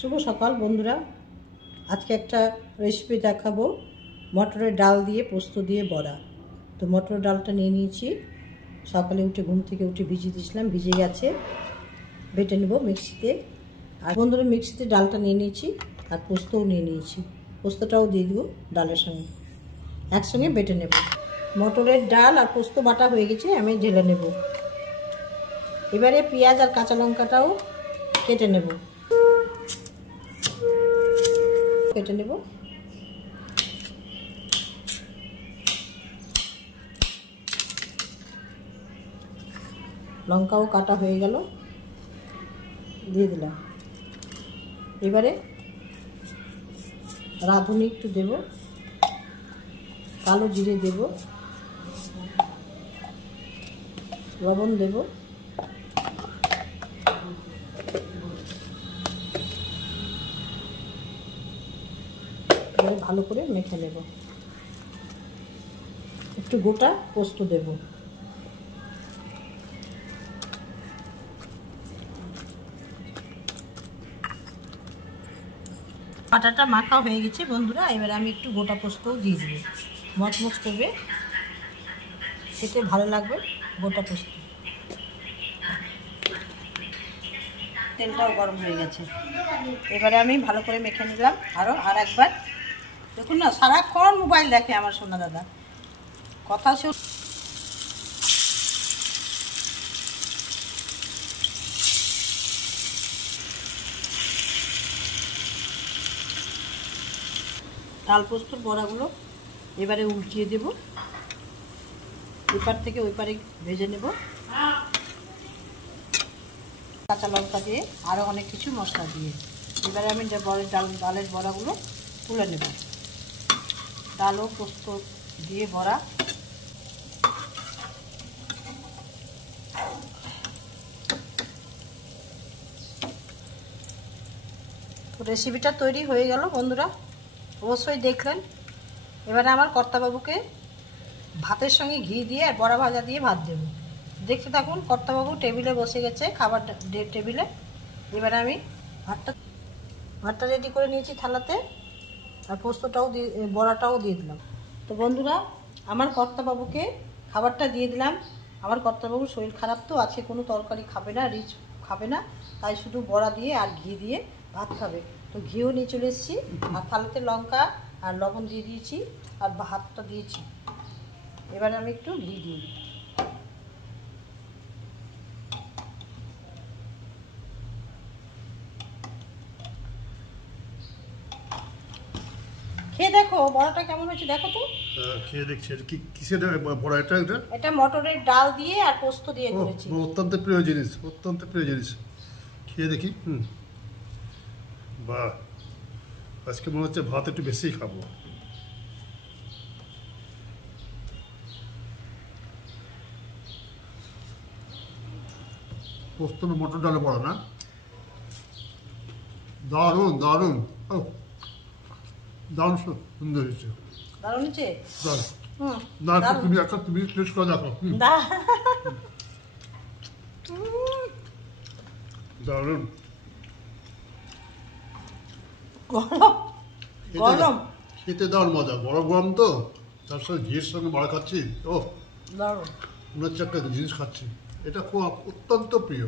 শুভ সকাল বন্ধুরা, আজকে একটা রেসিপি দেখাবো মটরের ডাল দিয়ে পোস্ত দিয়ে বড়া। তো মটরের ডালটা নিয়ে নিয়েছি, সকালে উঠে ঘুম থেকে উঠে ভিজিয়ে দিয়েছিলাম, ভিজে গেছে, বেটে নেব মিক্সিতে। আর বন্ধুরা মিক্সিতে ডালটা নিয়ে নিয়েছি আর পোস্তও নিয়ে নিয়েছি, পোস্তটাও দিয়ে দেবো ডালের সঙ্গে, একসঙ্গে বেটে নেব। মটরের ডাল আর পোস্ত বাটা হয়ে গেছে, আমি ঢেলে নেব। এবারে পেঁয়াজ আর কাঁচা লঙ্কাটাও কেটে নেব, লঙ্কাও কাটা হয়ে গেল, দিয়ে দিলাম। এবারে রাঁধুনি একটু দেব, কালো জিরে দেব, লবণ দেব, ভালো করে মেখে নেব। একটু গোটা পোস্ত দেব। আটাটা মাখা হয়ে গেছে বন্ধুরা, এবারে আমি একটু গোটা পোস্তও দিয়ে দেব, মচমচ করবে, খেতে ভালো লাগবে গোটা পোস্ত। তেলটাও গরম হয়ে গেছে, এবারে আমি ভালো করে মেখে নিলাম। আর একবার দেখুন না, সারাক্ষণ মোবাইল দেখে আমার সোনা দাদা, কথা শুন। ডাল পোস্তর বড়াগুলো এবারে উল্টিয়ে দেব, এপার থেকে ওই পারে ভেজে নেব, কাঁচা লঙ্কা দিয়ে আরও অনেক কিছু মশলা দিয়ে। এবারে আমি ডালের বড়াগুলো তুলে নেব। ডাল ও পোস্ত দিয়ে বড়া, রেসিপিটা তৈরি হয়ে গেল বন্ধুরা, অবশ্যই দেখলেন। এবারে আমার কর্তাবাবুকে ভাতের সঙ্গে ঘি দিয়ে আর বড়া ভাজা দিয়ে ভাত দেব। দেখতে থাকুন, কর্তাবাবু টেবিলে বসে গেছে, খাবার টেবিলে। এবারে আমি ভাতটা রেডি করে নিয়েছি থালাতে, আর পোস্তটাও দিয়ে বড়াটাও দিয়ে দিলাম। তো বন্ধুরা, আমার কর্তাবাবুকে খাবারটা দিয়ে দিলাম। আমার কর্তাবাবুর শরীর খারাপ, তো আজকে কোনো তরকারি খাবে না, রিচ খাবে না, তাই শুধু বড়া দিয়ে আর ঘি দিয়ে ভাত খাবে। তো ঘিও নিয়ে চলে এসেছি, আর থালাতে লঙ্কা আর লবণ দিয়ে দিয়েছি, আর ভাতটা দিয়েছি। এবারে আমি একটু ঘি দিই। খেয়ে দেখো বড়াটা কেমন হয়েছে, দেখো তো। খেয়ে দেখছি কিসের বড়া এটা? এটা মটরের ডাল দিয়ে আর পোস্ত দিয়ে করেছি। অত্যন্ত প্রিয় জিনিস, অত্যন্ত প্রিয় জিনিস। খেয়ে দেখি। বাহ, আজকে মনে হচ্ছে ভাত একটু বেশিই খাবো। পোস্ত মটর ডালে বড়া না, দারুণ দারুণ, দারুণ সুন্দর হয়েছে। দারুণ হয়েছে, তুমি টেস্ট করে দেখো। দারুণ গরম, খেতে দারুণ মজা, গরম গরম তো, তার সঙ্গে ঘিয়ের সঙ্গে বড়া খাচ্ছি। দারুণ, মনে হচ্ছে একটা জিনিস খাচ্ছি। এটা খুব অত্যন্ত প্রিয়।